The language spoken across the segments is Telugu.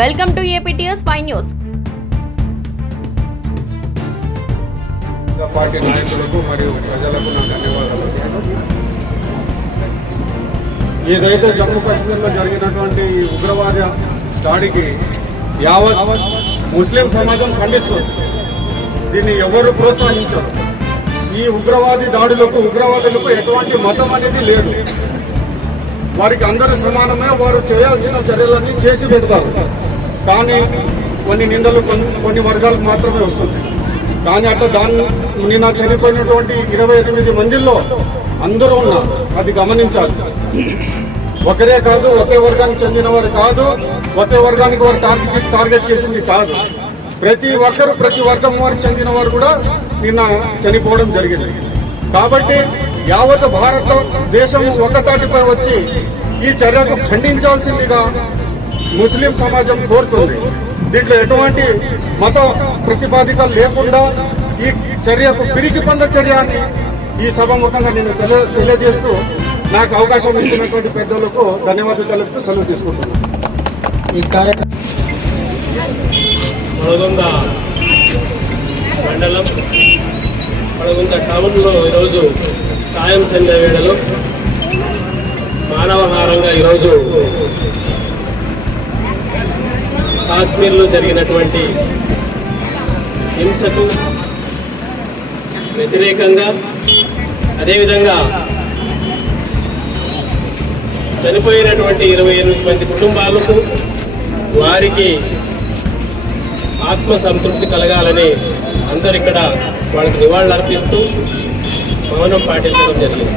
Welcome to APTS 5 news. Party నాయకులకు మరియు ప్రజలకు నా ధన్యవాదాలు. ఏదైతే జమ్మూ కాశ్మీర్లో జరిగినటువంటి ఈ ఉగ్రవాద దాడికి యావత్ ముస్లిం సమాజం ఖండిస్తుంది. దీన్ని ఎవరు ప్రోత్సహించరు. ఈ ఉగ్రవాది దాడులకు ఉగ్రవాదులకు ఎటువంటి మతం అనేది లేదు. వారికి అందరూ సమానమే. వారు చేయాల్సిన చర్యలన్నీ చేసి పెడతారు. కానీ కొన్ని నిందలు కొన్ని వర్గాలకు మాత్రమే వస్తుంది. కానీ అట్లా నిన్న చనిపోయినటువంటి 28 మందిలో అందరూ ఉన్నారు. అది గమనించాలి. ఒకరే కాదు, ఒకే వర్గానికి చెందిన వారు కాదు, ఒకే వర్గానికి వారు టార్గెట్ చేసింది కాదు. ప్రతి వర్గం వారికి చెందిన వారు కూడా నిన్న చనిపోవడం జరిగింది. కాబట్టి యావత్ భారతదేశం ఒకతాటిపై వచ్చి ఈ చర్యకు ఖండించాల్సిందిగా ముస్లిం సమాజం కోరుతుంది. దీంట్లో ఎటువంటి మత ప్రతిపాదికలు లేకుండా ఈ చర్యకు పిరికి పంద చర్య అని ఈ సభాముఖంగా నేను తెలియజేస్తూ నాకు అవకాశం ఇచ్చినటువంటి పెద్దలకు ధన్యవాదాలు తెలుపుతూ సెలవు తీసుకుంటున్నాను. ఈ కార్యక్రమం పడగొంద మండలం పడగొంద టౌన్లో ఈరోజు సాయం సంధ్య వేళలో మానవహారంగా ఈరోజు కాశ్మీర్లో జరిగినటువంటి హింసకు వ్యతిరేకంగా, అదేవిధంగా చనిపోయినటువంటి 28 మంది కుటుంబాలకు వారికి ఆత్మసంతృప్తి కలగాలని అందరు ఇక్కడ వాళ్ళకి నివాళులర్పిస్తూ మౌనం పాటించడం జరిగింది.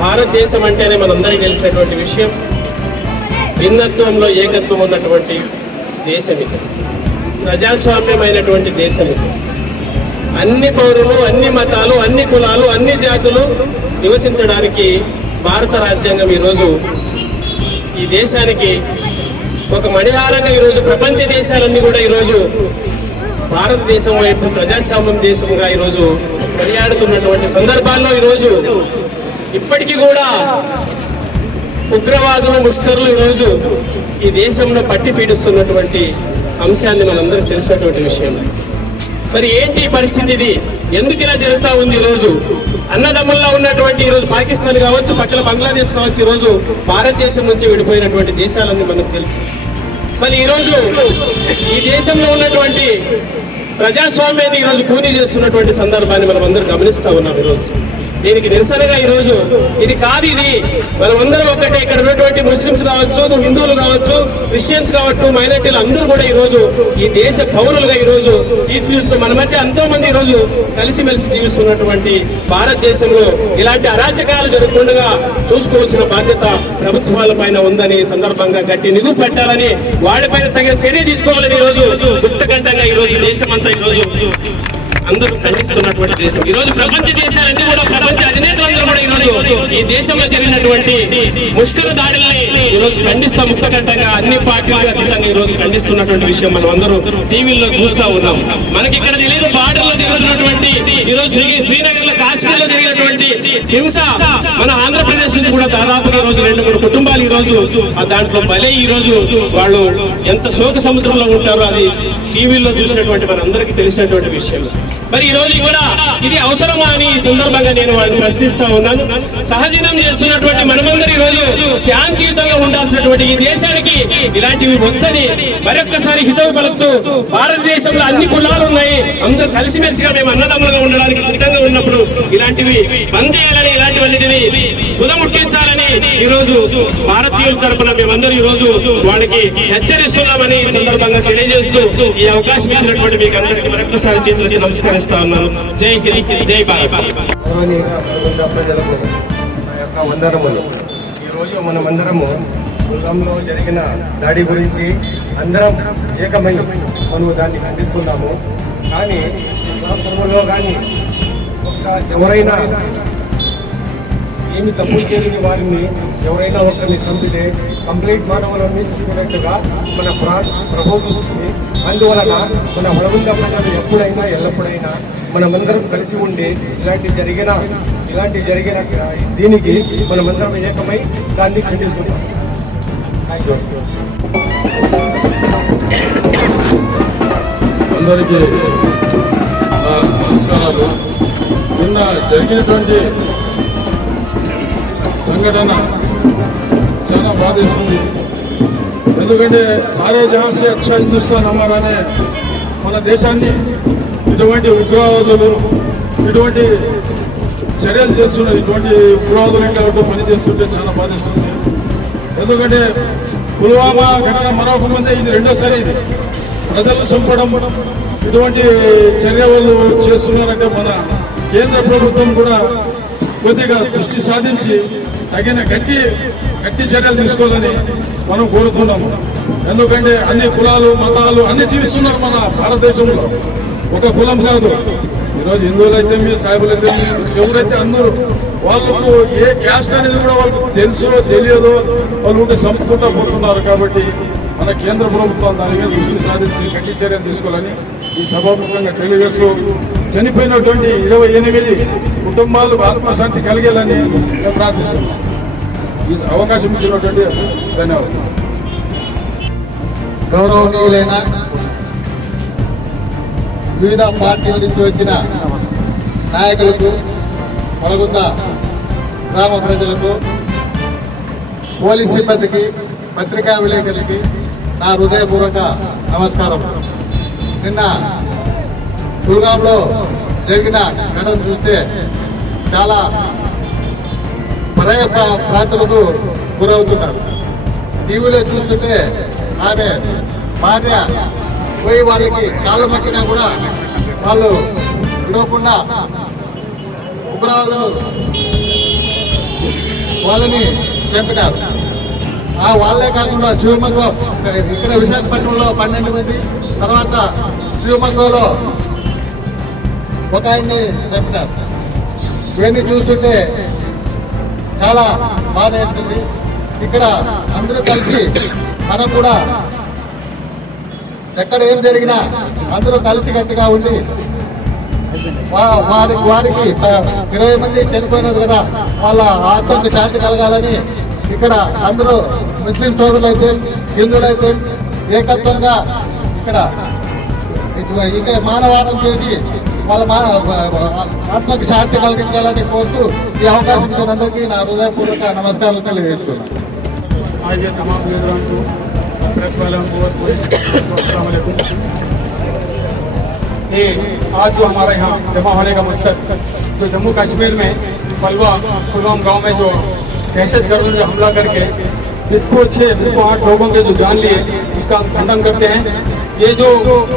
భారతదేశం అంటేనే మనందరికీ తెలిసినటువంటి విషయం, భిన్నత్వంలో ఏకత్వం ఉన్నటువంటి దేశం ఇది. ప్రజాస్వామ్యమైనటువంటి దేశం ఇది. అన్ని పౌరులు, అన్ని మతాలు, అన్ని కులాలు, అన్ని జాతులు నివసించడానికి భారత రాజ్యాంగం ఈరోజు ఈ దేశానికి ఒక మణిహారంగా ఈరోజు ప్రపంచ దేశాలన్నీ కూడా ఈరోజు భారతదేశం వైపు ప్రజాస్వామ్యం దేశంగా ఈరోజు కొనియాడుతున్నటువంటి సందర్భాల్లో ఈరోజు ఇప్పటికీ కూడా ఉగ్రవాదులు, ముష్కరులు ఈరోజు ఈ దేశంలో పట్టి పీడిస్తున్నటువంటి అంశాన్ని మనందరికీ తెలిసినటువంటి విషయం. మరి ఏంటి పరిస్థితి? ఇది ఎందుకు ఇలా జరుగుతూ ఉంది? ఈరోజు అన్నదమ్ముల్లో ఉన్నటువంటి ఈరోజు పాకిస్తాన్ కావచ్చు, పక్కన బంగ్లాదేశ్ కావచ్చు, ఈరోజు భారతదేశం నుంచి విడిపోయినటువంటి దేశాలన్నీ మనకు తెలుసు. మరి ఈరోజు ఈ దేశంలో ఉన్నటువంటి ప్రజాస్వామ్యాన్ని ఈరోజు కూనీ చేస్తున్నటువంటి సందర్భాన్ని మనం అందరూ గమనిస్తూ ఉన్నాం. ఈరోజు దీనికి నిరసనగా ఈరోజు ఇది కాదు, ఇది మనమందరం ఒకటే. ఇక్కడ ఉన్నటువంటి ముస్లిమ్స్ కావచ్చు, హిందువులు కావచ్చు, క్రిస్టియన్స్ కావచ్చు, మైనార్టీలు అందరూ కూడా ఈరోజు ఈ దేశ పౌరులుగా ఈరోజు తీర్చిదిద్దుతూ మన మధ్య ఎంతో మంది ఈరోజు కలిసిమెలిసి జీవిస్తున్నటువంటి భారతదేశంలో ఇలాంటి అరాచకాలు జరగకుండా చూసుకోవాల్సిన బాధ్యత ప్రభుత్వాల పైన ఉందని సందర్భంగా గట్టి నిధులు పెట్టాలని, వాళ్ళపైన తగిన చర్య తీసుకోవాలని ఈరోజు గుప్తకంఠంగా ఈరోజు దేశం అంతా ఈరోజు అందరూ ఖండిస్తున్నటువంటి దేశం. ఈ రోజు ప్రపంచ దేశాలన్నీ కూడా, ప్రపంచ అధినేతలందరూ కూడా ఈరోజు ఈ దేశంలో జరిగినటువంటి ముష్కర దాడుల్ని ఈరోజు ఖండిస్తూ ముక్తకంఠంగా అన్ని పార్టీలకు అతీతంగా ఈరోజు ఖండిస్తున్నటువంటి విషయం మనం అందరూ టీవీల్లో చూస్తూ ఉన్నాం. మనకి ఇక్కడ తెలియదు బార్డర్లో జరుగుతున్నటువంటి ఈరోజు శ్రీనగర్ లో, కాశ్మీర్ లో జరిగినటువంటి హింస మన ఆంధ్రప్రదేశ్ నుంచి కూడా దాదాపుగా ఈరోజు 2-3 కుటుంబాలు ఈరోజు దాంట్లో బలై ఈరోజు వాళ్ళు ఎంత శోక సముద్రంలో ఉంటారో అది టీవీల్లో చూసినటువంటి మనందరికీ తెలిసినటువంటి విషయం. మరి ఈ రోజు కూడా ఇది అవసరమా అని ఈ సందర్భంగా నేను వాళ్ళని ప్రశ్నిస్తా ఉన్నాను. సహజీవనం చేస్తున్నటువంటి మనమందరూ ఈ రోజు శాంతియుతంగా ఉండాల్సినటువంటి ఈ దేశానికి ఇలాంటివి వద్దని మరొక్కసారి హితవు పలుకుతూ, భారతదేశంలో అన్ని కులాలు ఉన్నాయి, అందరూ కలిసిమెలిసిగా మేము అన్నదమ్ములుగా ఉండడానికి సిద్ధంగా ఉన్నప్పుడు ఇలాంటివి బంద్ చేయాలని, ఇలాంటివన్నిటిని తుదముట్టించాలని ఈ రోజు భారతీయుల తరపున మేమందరూ ఈ రోజు వాళ్ళకి హెచ్చరిస్తున్నామని ఈ సందర్భంగా తెలియజేస్తూ ఈ అవకాశం ఇచ్చినటువంటి మీకు అందరికీ మరొక్కసారి చేతులకి నమస్కరిస్తా ఉన్నాను. జై హింద్, జై భారత్. ప్రజలకు నా యొక్క వందనములు. ఈరోజు మనమందరము కులంలో జరిగిన దాడి గురించి అందరం ఏకమై మనం దాన్ని ఖండిస్తున్నాము. కానీ ఇస్లాం ధర్మంలో కానీ ఎవరైనా ఏమి తప్పు చేయని వారిని ఎవరైనా ఒకరిని చంపితే కంప్లీట్ మానవులని చంపినట్టుగా మన ప్రభుత్వం చూస్తుంది. అందువలన మన వడగుంద ప్రజలు ఎప్పుడైనా ఎల్లప్పుడైనా మనమందరం కలిసి ఉండి ఇలాంటి జరిగిన దీనికి మనమందరం ఏకమై దాన్ని ఖండిస్తున్నాం. Thank you. అందరికీ నా నమస్కారాలు. నిన్న జరిగినటువంటి సంఘటన చాలా బాధేస్తుంది. ఎందుకంటే సారే జహాన్ సే అచ్చా హిందుస్థాన్ హమారానే మన దేశాన్ని ఇటువంటి ఉగ్రవాదులు ఇటువంటి చర్యలు చేస్తున్నారు. ఇటువంటి ఉగ్రవాదులు ఇంట్లో పనిచేస్తుంటే చాలా బాధేస్తుంది. ఎందుకంటే పుల్వామా ఘటన మరొక ముందే ఇది రెండోసారి ఇది ప్రజలను చంపడం ఇటువంటి చర్యలు చేస్తున్నారంటే మన కేంద్ర ప్రభుత్వం కూడా కొద్దిగా దృష్టి సాధించి తగిన గట్టి చర్యలు తీసుకోవాలని మనం కోరుతున్నాము. ఎందుకంటే అన్ని కులాలు మతాలు అన్ని జీవిస్తున్నారు మన భారతదేశంలో. ఒక కులం కాదు. ఈరోజు హిందువులు అయితే మీ సాయిబులు అయితే ఎవరైతే అందరూ వాళ్ళకు ఏ క్యాస్ట్ అనేది కూడా వాళ్ళకు తెలుసో తెలియదో వాళ్ళు సంస్కృత పోతున్నారు. కాబట్టి మన కేంద్ర ప్రభుత్వం దాని మీద దృష్టి సాధించి గట్టి చర్యలు తీసుకోవాలని ఈ సభాముఖంగా తెలియజేస్తూ చనిపోయినటువంటి 28 కుటుంబాలకు ఆత్మశాంతి కలిగేలని నేను ప్రార్థిస్తున్నాను. ఈ అవకాశం ఇచ్చినటువంటి ధన్యవాదాలు. గౌరవనీయులైన వివిధ పార్టీల నుంచి వచ్చిన నాయకులకు, నల్గొండ గ్రామ ప్రజలకు, పోలీస్ సిబ్బందికి, పత్రికా విలేకరులకి నా హృదయపూర్వక నమస్కారం. నిన్న కుల్గాంలో జరిగిన ఘటన చూస్తే చాలా ప్రయత్న ప్రాంతాలకు గురవుతున్నారు. టీవీలో చూస్తుంటే ఆమె భార్య పోయి వాళ్ళకి కాళ్ళ మక్కినా కూడా వాళ్ళు విడవకుండా ఉగ్రవాదులు వాళ్ళని చంపినారు. వాళ్ళే కాకుండా శివమొగ్గ ఇక్కడ విశాఖపట్నంలో 12 మంది, తర్వాత శివమొగ్గలో ఒక ఆయన్ని చంపినారు. ఇవన్నీ చూస్తుంటే చాలా బాధ వేస్తుంది. ఇక్కడ అందరూ కలిసి మనం కూడా ఎక్కడ ఏం జరిగినా అందరూ కలిసి గట్టిగా ఉండి వారికి 20 మంది చనిపోయినారు కదా, వాళ్ళ ఆత్మకు శాంతి కలగాలని ఇక్కడ అందరూ ముస్లిం సోదరులైతే హిందువులైతే ఏకత్వంగా ఇక్కడ మానవారం చేసి వాళ్ళ ఆత్మకు శాంతి కలిగించాలని కోరుతూ ఈ అవకాశం ఇచ్చినందుకు నా హృదయపూర్వక నమస్కారాలు తెలియజేస్తున్నాను. आज ये तमाम लीडरों को, प्रेस वालों को अस्सलाम वालेकुम। ये आज जो हमारा यहाँ जमा होने का मकसद, जो जम्मू कश्मीर में कुलगाम गांव में जो दहशतगर्द ने हमला करके इसको 8 लोगों के जो जान लिए, उसका हम खंडन करते हैं। ये जो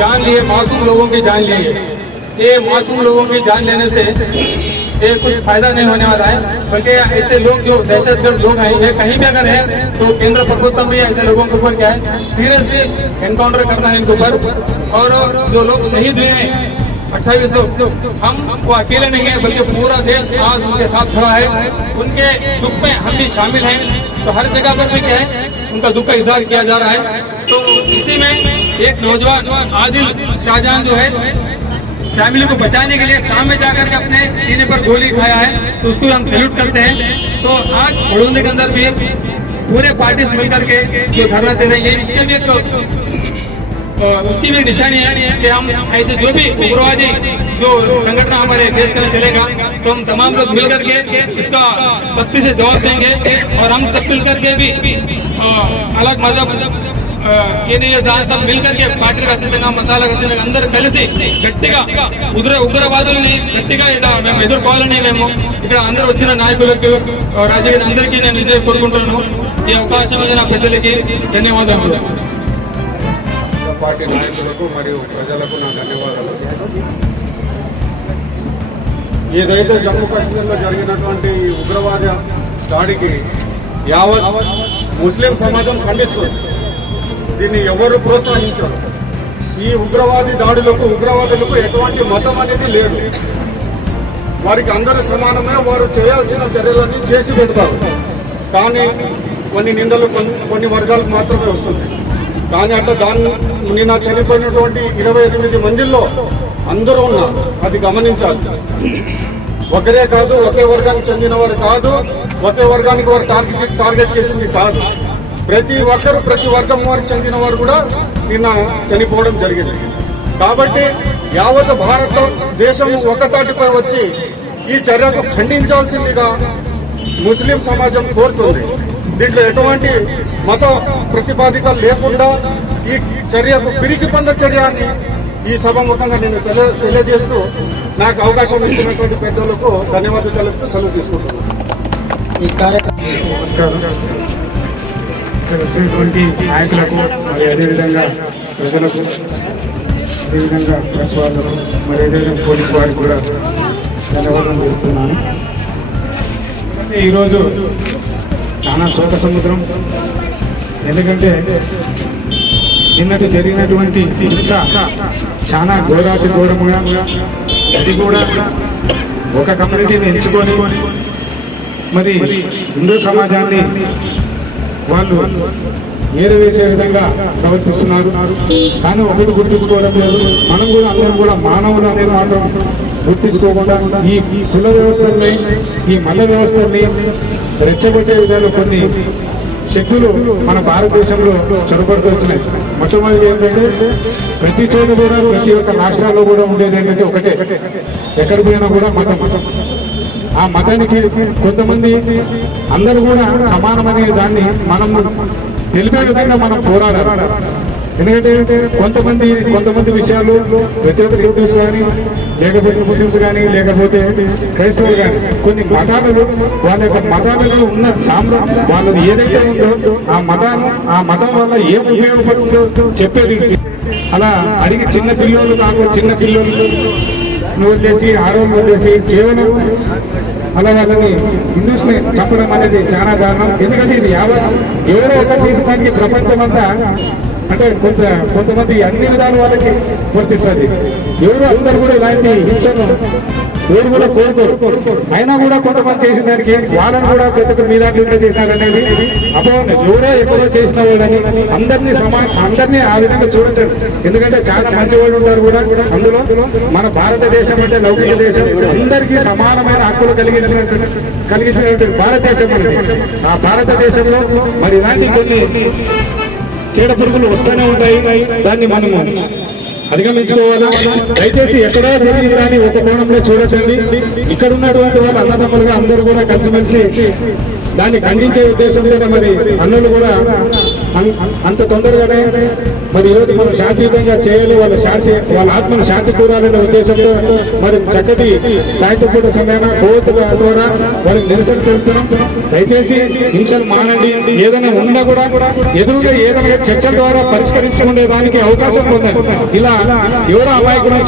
जान लिए मासूम लोगों की जान लिए, ये मासूम लोगों की जान लेने से ये कुछ फायदा नहीं होने वाला है, बल्कि ऐसे लोग जो दहशतगर्द लोग हैं, ये कहीं भी अगर है तो केंद्र प्रभुत्व भी ऐसे लोगों के ऊपर क्या है सीरियसली एनकाउंटर करना है इनके ऊपर। और जो लोग शहीद हुए हैं 28 लोग, हम वो अकेले नहीं है बल्कि पूरा देश आज उनके साथ खड़ा है। उनके दुख में हम भी शामिल हैं। तो हर जगह पर भी क्या है उनका दुख का इजहार किया जा रहा है। तो इसी में एक नौजवान आदिल शाहजहां जो है फैमिली को बचाने के लिए सामने जाकर के अपने सीने पर गोली खाया है, तो उसको हम सैल्यूट करते हैं। तो आज बड़ौदे के अंदर भी पूरे पार्टीज मिलकर के जो धरना दे रहे हैं, इसके भी उसकी भी एक निशानी है कि हम ऐसे जो भी उग्रवादी जो संगठन हमारे देश के अंदर चलेगा, तो हम तमाम लोग मिलकर के इसका सख्ती से जवाब देंगे। और हम सब मिलकर के भी अलग मजहब ये नहीं सब मिलकर के पार्टी ఖచ్చితంగా మతాల ఖచ్చితంగా అందరూ కలిసి గట్టిగా ఉగ్రవాదుల్ని గట్టిగా ఇలా మేము ఎదుర్కోవాలని మేము ఇక్కడ అందరూ వచ్చిన నాయకులకు రాజకీయ అందరికీ నేను ఇదే కోరుకుంటున్నాను. ఈ అవకాశం ఇచ్చిన పెద్దలకి ధన్యవాదాలు. పార్టీ నాయకులకు మరియు ప్రజలకు నా ధన్యవాదాలు. ఏదైతే జమ్మూ కాశ్మీర్లో జరిగినటువంటి ఉగ్రవాద దాడికి యావత్ ముస్లిం సమాజం ఖండిస్తుంది. దీన్ని ఎవరు ప్రోత్సహించరు. ఈ ఉగ్రవాదులకు ఎటువంటి మతం అనేది లేదు. వారికి అందరూ సమానమే. వారు చేయాల్సిన చర్యలన్నీ చేసి పెడతారు. కానీ కొన్ని నిందలు కొన్ని వర్గాలకు మాత్రమే వస్తుంది. కానీ అట్లా నిన్న చనిపోయినటువంటి 28 మందిలో అందరూ ఉన్నారు. అది గమనించాలి. ఒకరే కాదు, ఒకే వర్గానికి చెందిన వారు కాదు, ఒకే వర్గానికి వారు టార్గెట్ చేసింది కాదు. ప్రతి వర్గం వారికి చెందిన వారు కూడా నిన్న చనిపోవడం జరిగింది. కాబట్టి యావత్ భారత దేశం ఒకతాటిపై వచ్చి ఈ చర్యకు ఖండించాల్సిందిగా ముస్లిం సమాజం కోరుతుంది. దీంట్లో ఎటువంటి మత ప్రతిపాదిక లేకుండా ఈ చర్యకు పిరికి పంద చర్య అని ఈ సభాముఖంగా నేను తెలియజేస్తూ నాకు అవకాశం ఇచ్చినటువంటి పెద్దలకు ధన్యవాదాలు తెలుపుతూ సెలవు తీసుకుంటున్నాను. ఈ కార్యక్రమం నమస్కారం. ఇక్కడ వచ్చినటువంటి నాయకులకు మరి అదేవిధంగా ప్రజలకు, అదేవిధంగా ప్రెస్ వాళ్ళకు, మరి అదేవిధంగా పోలీసు వారికి కూడా ధన్యవాదాలు తెలుపుతున్నాను. ఈరోజు చాలా శోక సముద్రం. ఎందుకంటే నిన్నటి జరిగినటువంటి హింస చాలా ఘోరాతి ఘోరముగా, అది కూడా ఒక కమ్యూనిటీని ఎంచుకొని మరి హిందూ సమాజాన్ని వాళ్ళు ఏరవేసే విధంగా ప్రవర్తిస్తున్నారు. కానీ ఒకటి గుర్తుంచుకోవడం లేదు, మనం కూడా అందరం కూడా మానవులు అనేది మాత్రం గుర్తించుకోకుండా ఈ కుల వ్యవస్థల్ని, ఈ మత వ్యవస్థల్ని రెచ్చగొట్టే విధాలు కొన్ని శక్తులు మన భారతదేశంలో చొరబడుతూ వచ్చినాయి. మొట్టమొదటి ఏంటంటే ప్రతి చోట కూడా, ప్రతి ఒక్క రాష్ట్రాల్లో కూడా ఉండేది ఏంటంటే ఒకటే, ఎక్కడ పోయినా కూడా మతం. ఆ మతానికి కొంతమంది అందరూ కూడా సమానమనే దాన్ని మనం తెలిపే విధంగా మనం పోరాడాలి. ఎందుకంటే కొంతమంది విషయాలు ప్రతి ఒక్క హిందూస్ కానీ, లేకపోతే ముస్లిమ్స్ కానీ, లేకపోతే క్రైస్తవులు కానీ, కొన్ని మతాలు వాళ్ళ యొక్క మతాలలో ఉన్న వాళ్ళది ఏదైతే ఉందో ఆ మతం వల్ల ఏం ఉపయోగపడుతుందో చెప్పేది. అలా అడిగి చిన్న పిల్లలు నువ్వు చేసి ఆరోగ్యం చేసి కేవలం అలా వాళ్ళని హిందూస్ని చంపడం అనేది చాలా కారణం. ఎందుకంటే ఇది ఎవరో ఒకటి తీసుకోవడానికి ప్రపంచమంతా అంటే కొంతమంది అన్ని విధాల వాళ్ళకి వర్తిస్తుంది. ఎవరు అందరూ కూడా ఇలాంటి హింసను ఎవరు కూడా కోరుకోరు. అయినా కూడా కొంతమంది చేసిన దానికి వాళ్ళని కూడా ప్రతి మీ దాంట్లో చేసినారనేది అపోహ. ఎవరో ఎక్కడో చేసిన వాళ్ళని అందరినీ ఆ విధంగా చూడటం. ఎందుకంటే చాలా మంచి వాళ్ళు ఉంటారు కూడా అందులో. మన భారతదేశం అంటే లౌకిక దేశం, అందరికీ సమానమైన హక్కులు కలిగించినటువంటి భారతదేశం అనేది. ఆ భారతదేశంలో మరి ఇలాంటి కొన్ని చీడ పురుగులు వస్తూనే ఉంటాయి. దాన్ని మనము అధిగమించుకోవాలా. దయచేసి ఎక్కడో జరిగిందని ఒక కోణంలో చూడకండి. ఇక్కడ ఉన్నటువంటి వాళ్ళు అన్నదమ్ములుగా అందరూ కూడా కలిసిమెలిసి దాన్ని ఖండించే ఉద్దేశంతో మరి అన్నులు కూడా అంత తొందరగానే మరి ఈరోజు మనం శాంతియుతంగా చేయాలి, వాళ్ళ ఆత్మను శాంతి కూరాలనే ఉద్దేశంతో మరి చక్కటి సాహిత్యపూట సమయాన కోతుల ద్వారా వారికి నిరసన తెలుపుతున్నాం. దయచేసి హింసలు మానండి. ఏదైనా ఉన్నా కూడా ఎదురుగా ఏదైనా చర్చల ద్వారా పరిష్కరించుకునే దానికి అవకాశం పొందండి. ఇలా ఎవరో అమాయకుడు